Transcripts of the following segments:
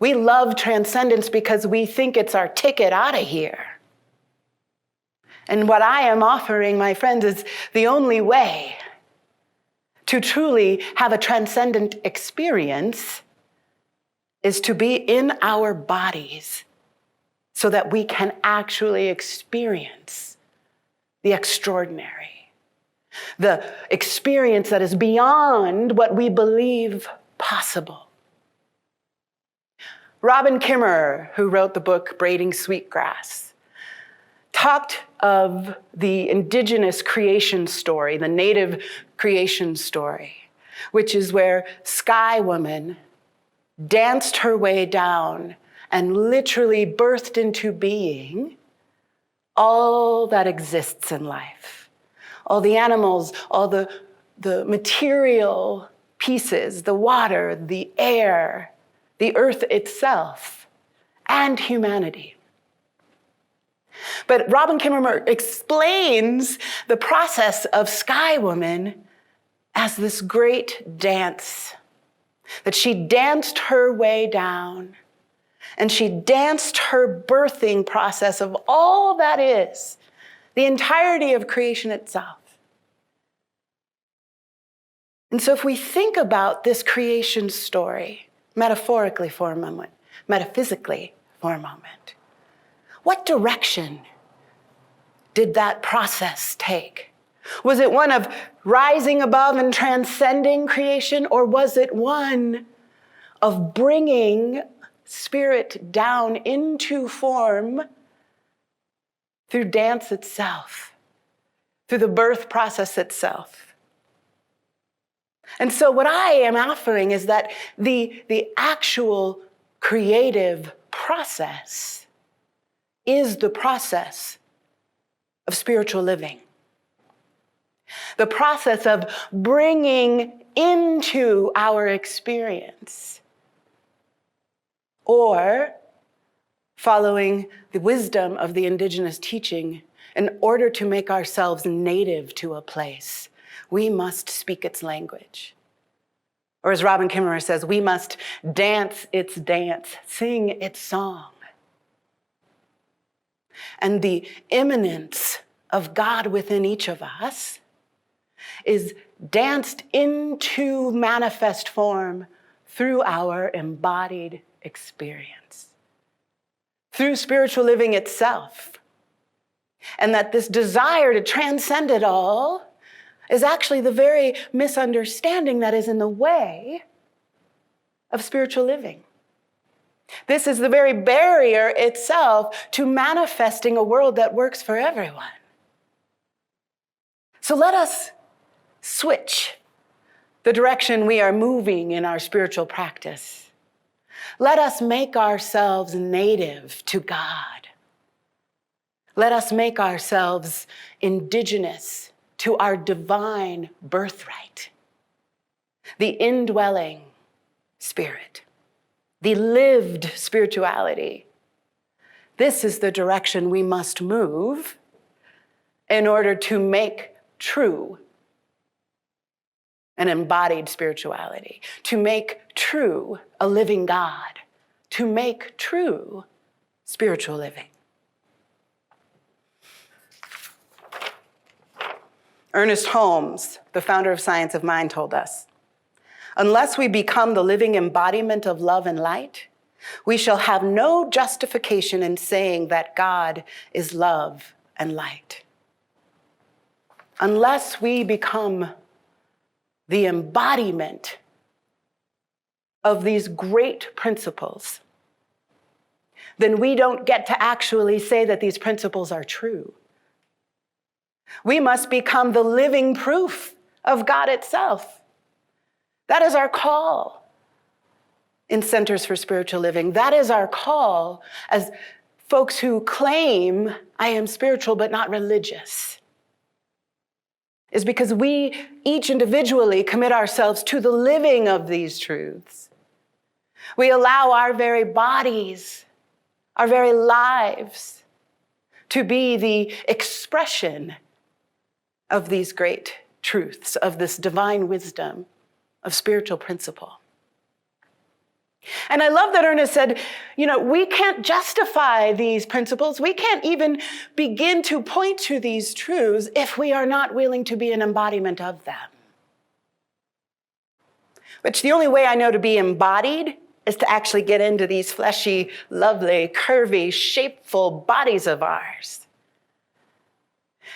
We love transcendence because we think it's our ticket out of here. And what I am offering, my friends, is the only way to truly have a transcendent experience is to be in our bodies so that we can actually experience the extraordinary, the experience that is beyond what we believe possible. Robin Kimmerer, who wrote the book Braiding Sweetgrass, talked of the indigenous creation story, the native creation story, which is where Sky Woman danced her way down and literally birthed into being all that exists in life. All the animals, all the material pieces, the water, the air, the earth itself, and humanity. But Robin Kimmerer explains the process of Sky Woman as this great dance, that she danced her way down, and she danced her birthing process of all that is, the entirety of creation itself. And so if we think about this creation story, metaphorically for a moment, metaphysically for a moment, what direction did that process take? Was it one of rising above and transcending creation, or was it one of bringing spirit down into form through dance itself, through the birth process itself? And so what I am offering is that the actual creative process is the process of spiritual living. The process of bringing into our experience, or following the wisdom of the indigenous teaching, in order to make ourselves native to a place, we must speak its language. Or as Robin Kimmerer says, we must dance its dance, sing its song. And the immanence of God within each of us is danced into manifest form through our embodied experience, through spiritual living itself. And that this desire to transcend it all is actually the very misunderstanding that is in the way of spiritual living. This is the very barrier itself to manifesting a world that works for everyone. So let us switch the direction we are moving in our spiritual practice. Let us make ourselves native to God. Let us make ourselves indigenous to our divine birthright, the indwelling spirit, the lived spirituality. This is the direction we must move in order to make true an embodied spirituality, to make true a living God, to make true spiritual living. Ernest Holmes, the founder of Science of Mind, told us, unless we become the living embodiment of love and light, we shall have no justification in saying that God is love and light. Unless we become the embodiment of these great principles, then we don't get to actually say that these principles are true. We must become the living proof of God itself. That is our call in Centers for Spiritual Living. That is our call as folks who claim, I am spiritual but not religious, is because we each individually commit ourselves to the living of these truths. We allow our very bodies, our very lives, to be the expression of these great truths, of this divine wisdom, of spiritual principle. And I love that Ernest said, we can't justify these principles. We can't even begin to point to these truths if we are not willing to be an embodiment of them. Which the only way I know to be embodied is to actually get into these fleshy, lovely, curvy, shapeful bodies of ours.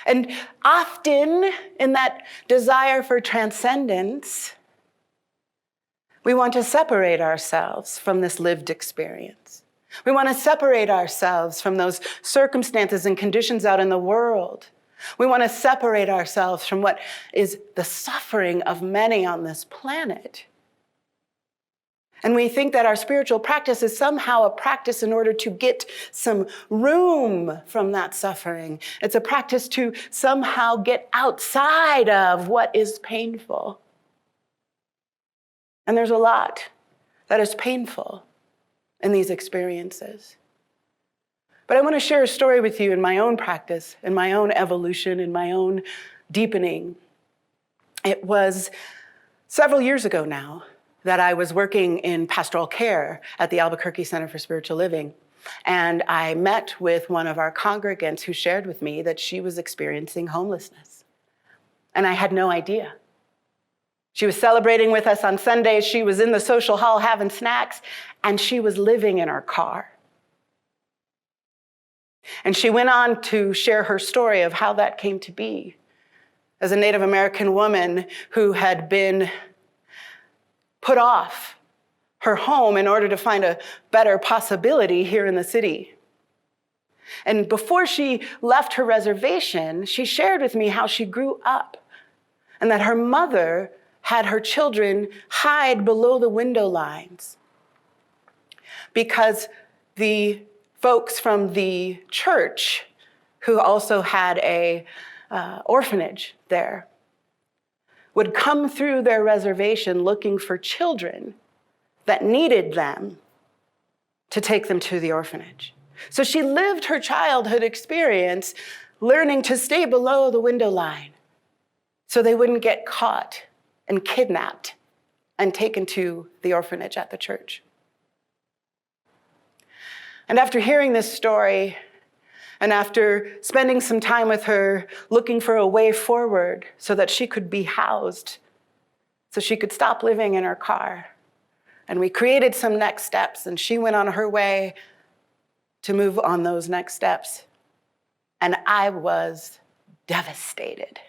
And often in that desire for transcendence, we want to separate ourselves from this lived experience. We want to separate ourselves from those circumstances and conditions out in the world. We want to separate ourselves from what is the suffering of many on this planet. And we think that our spiritual practice is somehow a practice in order to get some room from that suffering. It's a practice to somehow get outside of what is painful. And there's a lot that is painful in these experiences. But I want to share a story with you in my own practice, in my own evolution, in my own deepening. It was several years ago now that I was working in pastoral care at the Albuquerque Center for Spiritual Living. And I met with one of our congregants who shared with me that she was experiencing homelessness. And I had no idea. She was celebrating with us on Sundays. She was in the social hall having snacks, and she was living in her car. And she went on to share her story of how that came to be. As a Native American woman who had been put off her home in order to find a better possibility here in the city. And before she left her reservation, she shared with me how she grew up and that her mother had her children hide below the window lines because the folks from the church, who also had a orphanage there, would come through their reservation looking for children that needed them to take them to the orphanage. So she lived her childhood experience learning to stay below the window line so they wouldn't get caught and kidnapped and taken to the orphanage at the church. And after hearing this story, and after spending some time with her, looking for a way forward so that she could be housed, so she could stop living in her car. And we created some next steps, and she went on her way to move on those next steps. And I was devastated.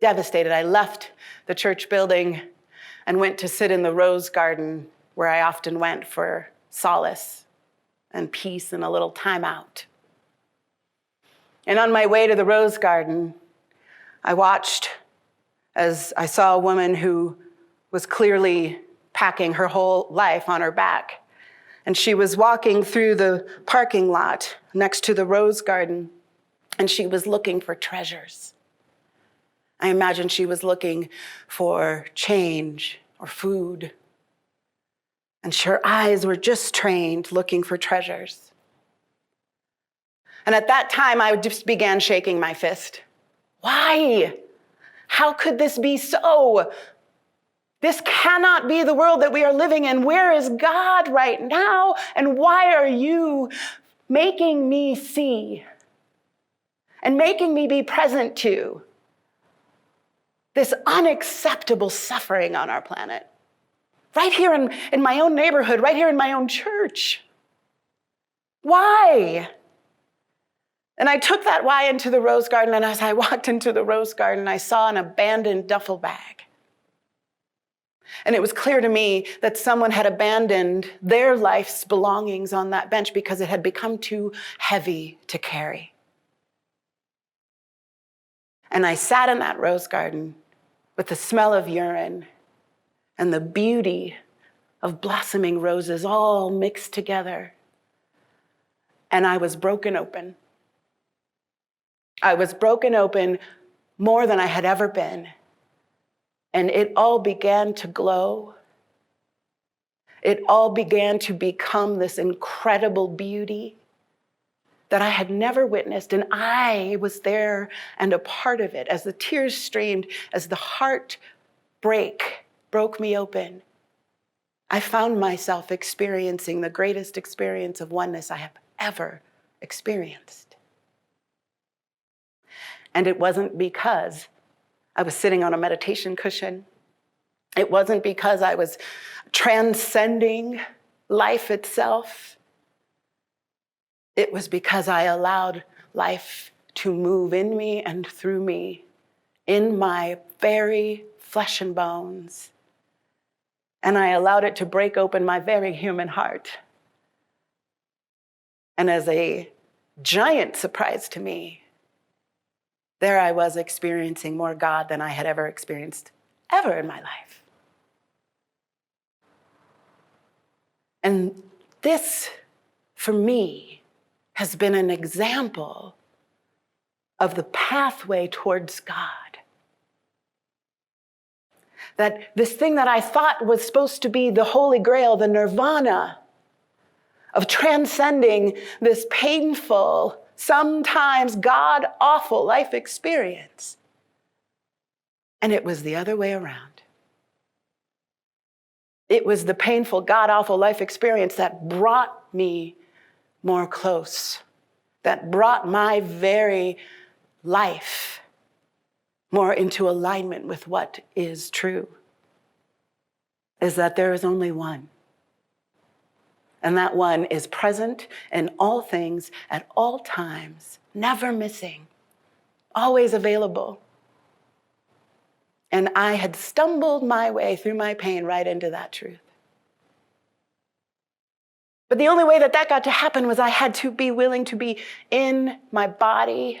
Devastated. I left the church building and went to sit in the rose garden where I often went for solace and peace and a little time out. And on my way to the rose garden, I watched as I saw a woman who was clearly packing her whole life on her back. And she was walking through the parking lot next to the rose garden, and she was looking for treasures. I imagine she was looking for change or food. And her eyes were just trained looking for treasures. And at that time, I just began shaking my fist. Why? How could this be so? This cannot be the world that we are living in. Where is God right now? And why are you making me see and making me be present to this unacceptable suffering on our planet? Right here in my own neighborhood, right here in my own church. Why? And I took that why into the rose garden, and as I walked into the rose garden, I saw an abandoned duffel bag. And it was clear to me that someone had abandoned their life's belongings on that bench because it had become too heavy to carry. And I sat in that rose garden with the smell of urine and the beauty of blossoming roses all mixed together. And I was broken open. I was broken open more than I had ever been. And it all began to glow. It all began to become this incredible beauty that I had never witnessed. And I was there and a part of it. As the tears streamed, as the heartbreak broke me open, I found myself experiencing the greatest experience of oneness I have ever experienced. And it wasn't because I was sitting on a meditation cushion. It wasn't because I was transcending life itself. It was because I allowed life to move in me and through me, in my very flesh and bones. And I allowed it to break open my very human heart. And as a giant surprise to me, there I was experiencing more God than I had ever experienced ever in my life. And this, for me, has been an example of the pathway towards God. That this thing that I thought was supposed to be the Holy Grail, the nirvana of transcending this painful, sometimes God-awful life experience. And it was the other way around. It was the painful, God-awful life experience that brought me more close, that brought my very life more into alignment with what is true, is that there is only one. And that one is present in all things at all times, never missing, always available. And I had stumbled my way through my pain right into that truth. But the only way that got to happen was I had to be willing to be in my body,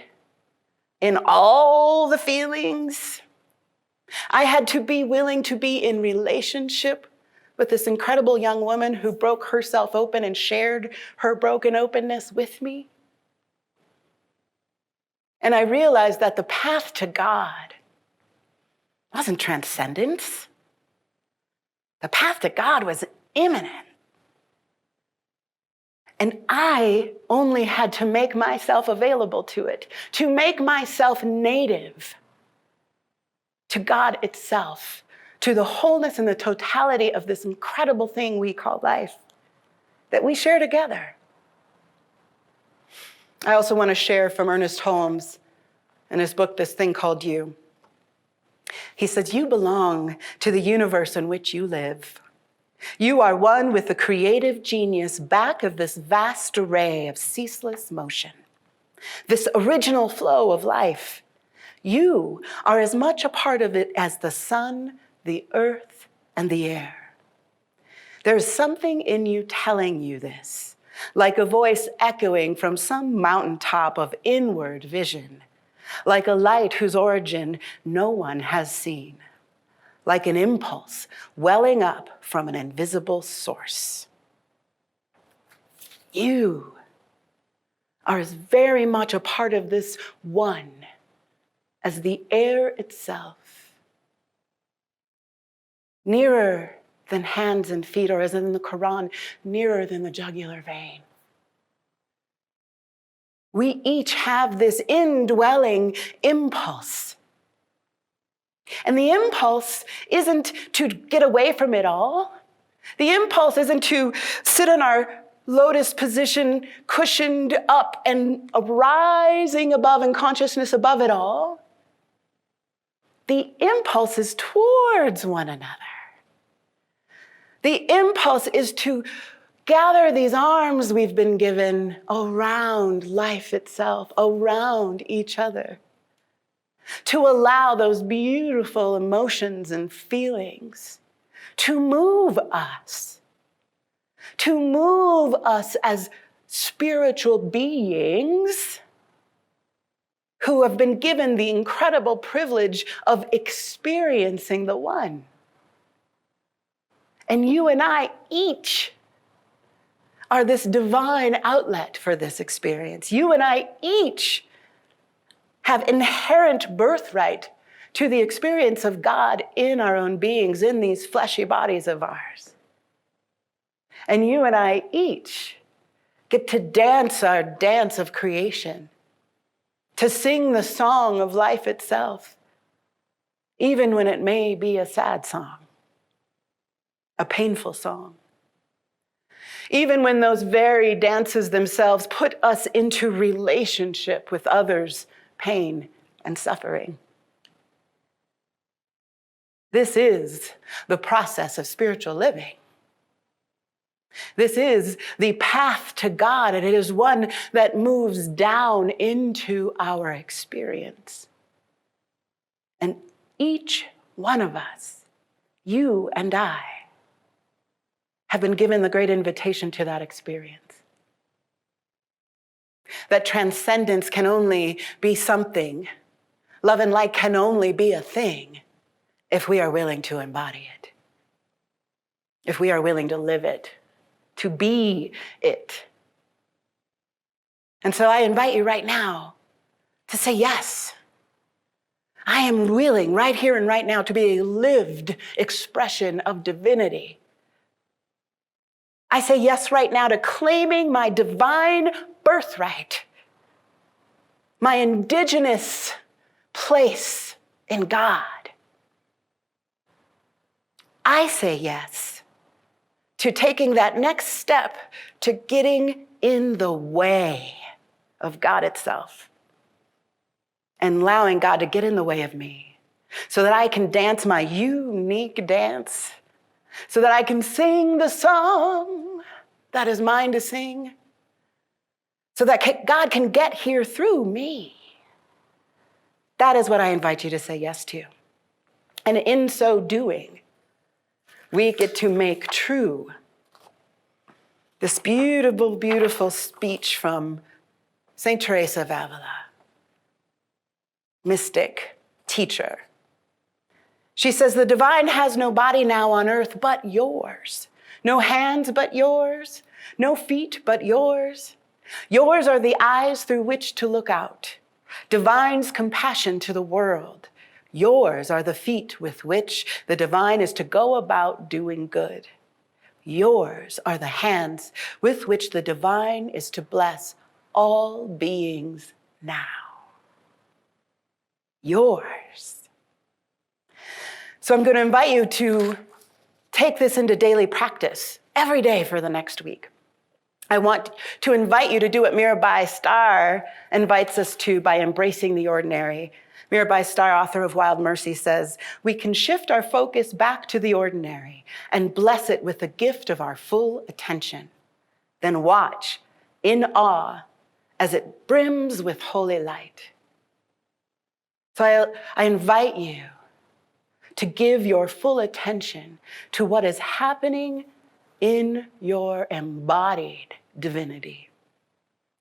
in all the feelings. I had to be willing to be in relationship with this incredible young woman who broke herself open and shared her broken openness with me. And I realized that the path to God wasn't transcendence. The path to God was imminent. And I only had to make myself available to it, to make myself native to God itself, to the wholeness and the totality of this incredible thing we call life that we share together. I also want to share from Ernest Holmes in his book, This Thing Called You. He says, "You belong to the universe in which you live. You are one with the creative genius back of this vast array of ceaseless motion, this original flow of life. You are as much a part of it as the sun, the earth, and the air. There's something in you telling you this, like a voice echoing from some mountaintop of inward vision, like a light whose origin no one has seen, like an impulse welling up from an invisible source. You are as very much a part of this one as the air itself. Nearer than hands and feet, or as in the Quran, nearer than the jugular vein. We each have this indwelling impulse. And the impulse isn't to get away from it all. The impulse isn't to sit in our lotus position, cushioned up and rising above in consciousness above it all. The impulse is towards one another. The impulse is to gather these arms we've been given around life itself, around each other, to allow those beautiful emotions and feelings to move us as spiritual beings who have been given the incredible privilege of experiencing the one. And you and I each are this divine outlet for this experience. You and I each have inherent birthright to the experience of God in our own beings, in these fleshy bodies of ours. And you and I each get to dance our dance of creation, to sing the song of life itself, even when it may be a sad song, a painful song. Even when those very dances themselves put us into relationship with others' pain and suffering. This is the process of spiritual living. This is the path to God, and it is one that moves down into our experience. And each one of us, you and I, have been given the great invitation to that experience. That transcendence can only be something. Love and light can only be a thing if we are willing to embody it, if we are willing to live it, to be it. And so I invite you right now to say yes. I am willing right here and right now to be a lived expression of divinity. I say yes right now to claiming my divine birthright, my indigenous place in God. I say yes to taking that next step to getting in the way of God itself and allowing God to get in the way of me so that I can dance my unique dance, so that I can sing the song that is mine to sing, so that God can get here through me. That is what I invite you to say yes to. And in so doing, we get to make true this beautiful, beautiful speech from Saint Teresa of Avila, mystic, teacher. She says, the divine has no body now on earth but yours, no hands but yours, no feet but yours. Yours are the eyes through which to look out, divine's compassion to the world. Yours are the feet with which the divine is to go about doing good. Yours are the hands with which the divine is to bless all beings now. Yours. So I'm going to invite you to take this into daily practice every day for the next week. I want to invite you to do what Mirabai Starr invites us to by embracing the ordinary. Mirabai Starr, author of Wild Mercy, says, we can shift our focus back to the ordinary and bless it with the gift of our full attention. Then watch in awe as it brims with holy light. So I invite you to give your full attention to what is happening in your embodied divinity.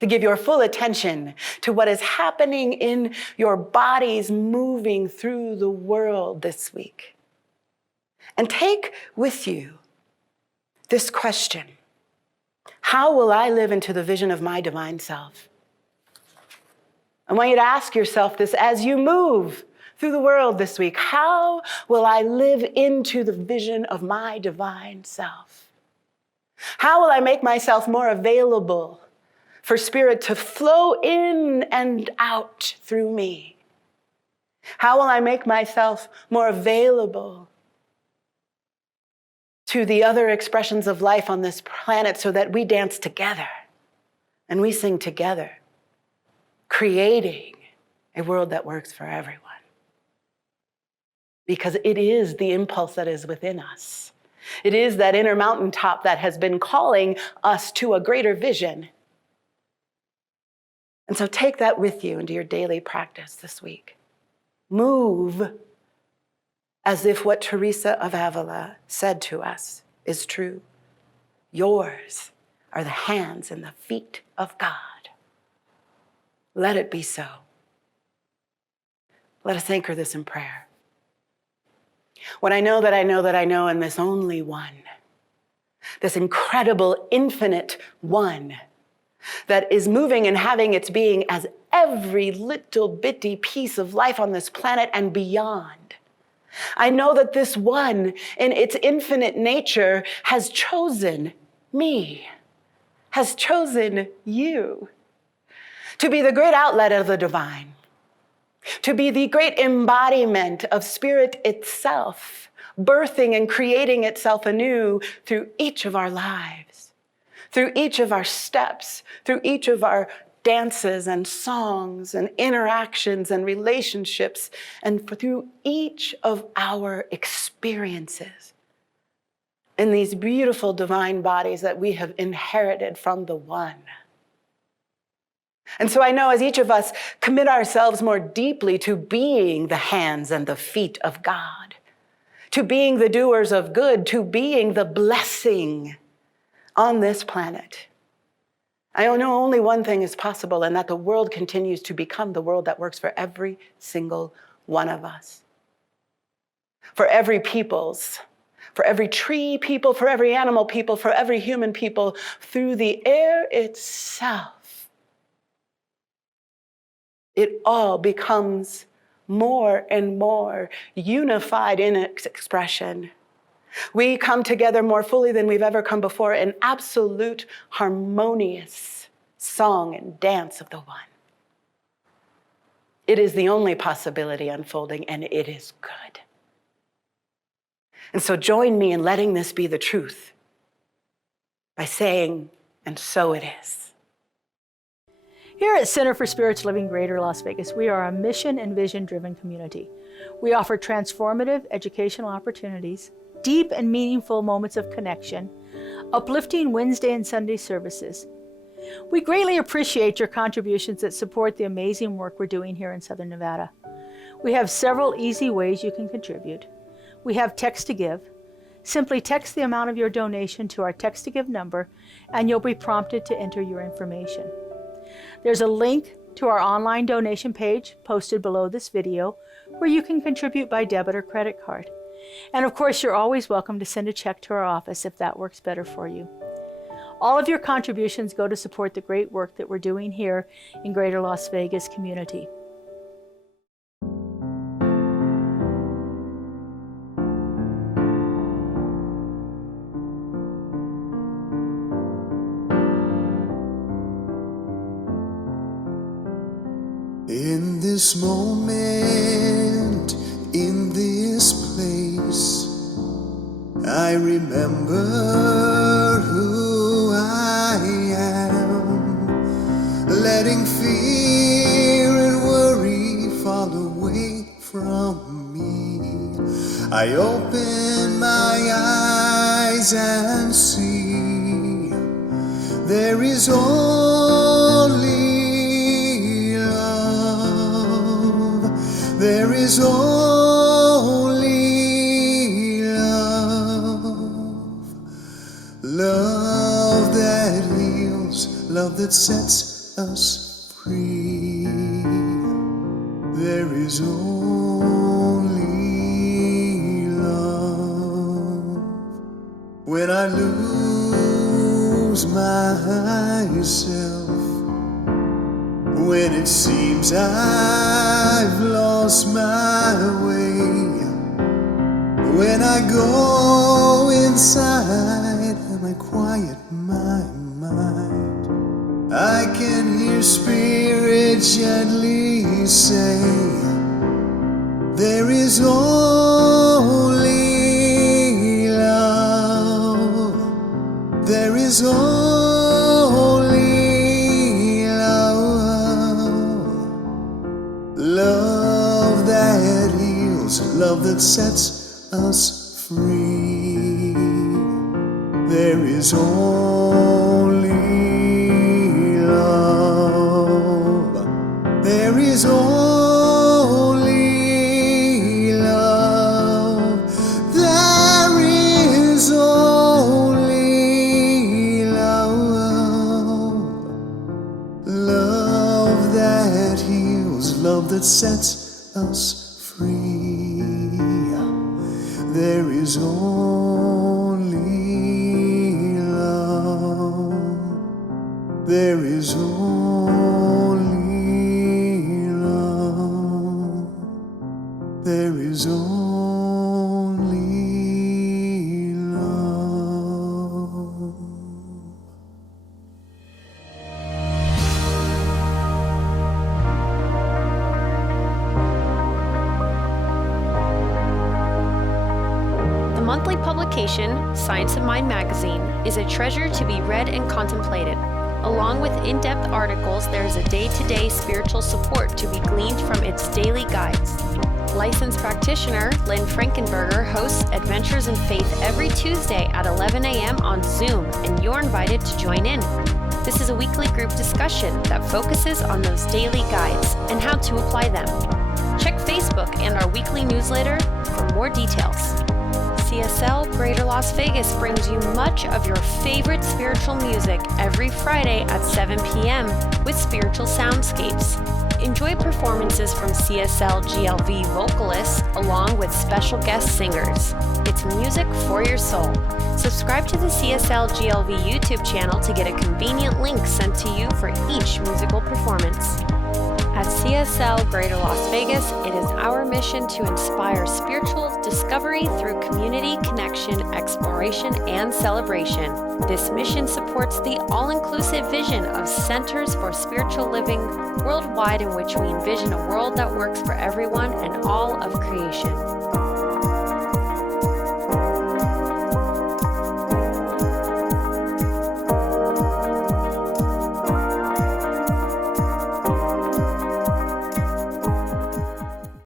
To give your full attention to what is happening in your bodies moving through the world this week. And take with you this question: how will I live into the vision of my divine self? I want you to ask yourself this as you move through the world this week. How will I live into the vision of my divine self? How will I make myself more available for Spirit to flow in and out through me? How will I make myself more available to the other expressions of life on this planet so that we dance together and we sing together, creating a world that works for everyone? Because it is the impulse that is within us. It is that inner mountaintop that has been calling us to a greater vision. And so take that with you into your daily practice this week. Move as if what Teresa of Avila said to us is true. Yours are the hands and the feet of God. Let it be so. Let us anchor this in prayer. When I know that I know that I know, and this only one, this incredible, infinite one that is moving and having its being as every little bitty piece of life on this planet and beyond. I know that this one, in its infinite nature, has chosen me, has chosen you to be the great outlet of the divine, to be the great embodiment of Spirit itself, birthing and creating itself anew through each of our lives, through each of our steps, through each of our dances and songs and interactions and relationships, and through each of our experiences in these beautiful divine bodies that we have inherited from the One. And so I know as each of us commit ourselves more deeply to being the hands and the feet of God, to being the doers of good, to being the blessing on this planet, I know only one thing is possible, and that the world continues to become the world that works for every single one of us. For every people's, for every tree people, for every animal people, for every human people, through the air itself. It all becomes more and more unified in its expression. We come together more fully than we've ever come before in absolute harmonious song and dance of the One. It is the only possibility unfolding, and it is good. And so join me in letting this be the truth by saying, and so it is. Here at Center for Spiritual Living Greater Las Vegas, we are a mission and vision-driven community. We offer transformative educational opportunities, deep and meaningful moments of connection, uplifting Wednesday and Sunday services. We greatly appreciate your contributions that support the amazing work we're doing here in Southern Nevada. We have several easy ways you can contribute. We have text to give. Simply text the amount of your donation to our text to give number, and you'll be prompted to enter your information. There's a link to our online donation page posted below this video where you can contribute by debit or credit card. And of course, you're always welcome to send a check to our office if that works better for you. All of your contributions go to support the great work that we're doing here in Greater Las Vegas community. In this moment, in this place, I remember who I am, letting fear and worry fall away from me. I open my eyes and see there is only there is only love, love that heals, love that sets us free. There is only love. When I lose myself, when it seems I've lost my way, when I go inside and I quiet my mind, I can hear Spirit gently say, there is only love, there is only love that heals, love that sets us free. There is only love. There is only love. There is only love. Love that heals, love that sets us free. There is only love. There is only love. There is only love. The monthly publication, Science of Mind magazine, is a treasure to be read and contemplated. Along with in-depth articles, there is a day-to-day spiritual support to be gleaned from its daily guides. Licensed practitioner Lynn Frankenberger hosts Adventures in Faith every Tuesday at 11 a.m. on Zoom, and you're invited to join in. This is a weekly group discussion that focuses on those daily guides and how to apply them. Check Facebook and our weekly newsletter for more details. CSL Greater Las Vegas brings you much of your favorite spiritual music every Friday at 7 p.m. with spiritual soundscapes. Enjoy performances from CSLGLV vocalists along with special guest singers. It's music for your soul. Subscribe to the CSLGLV YouTube channel to get a convenient link sent to you for each musical performance. At CSL Greater Las Vegas, it is our mission to inspire spiritual discovery through community connection, exploration, and celebration. This mission supports the all-inclusive vision of Centers for Spiritual Living worldwide, in which we envision a world that works for everyone and all of creation.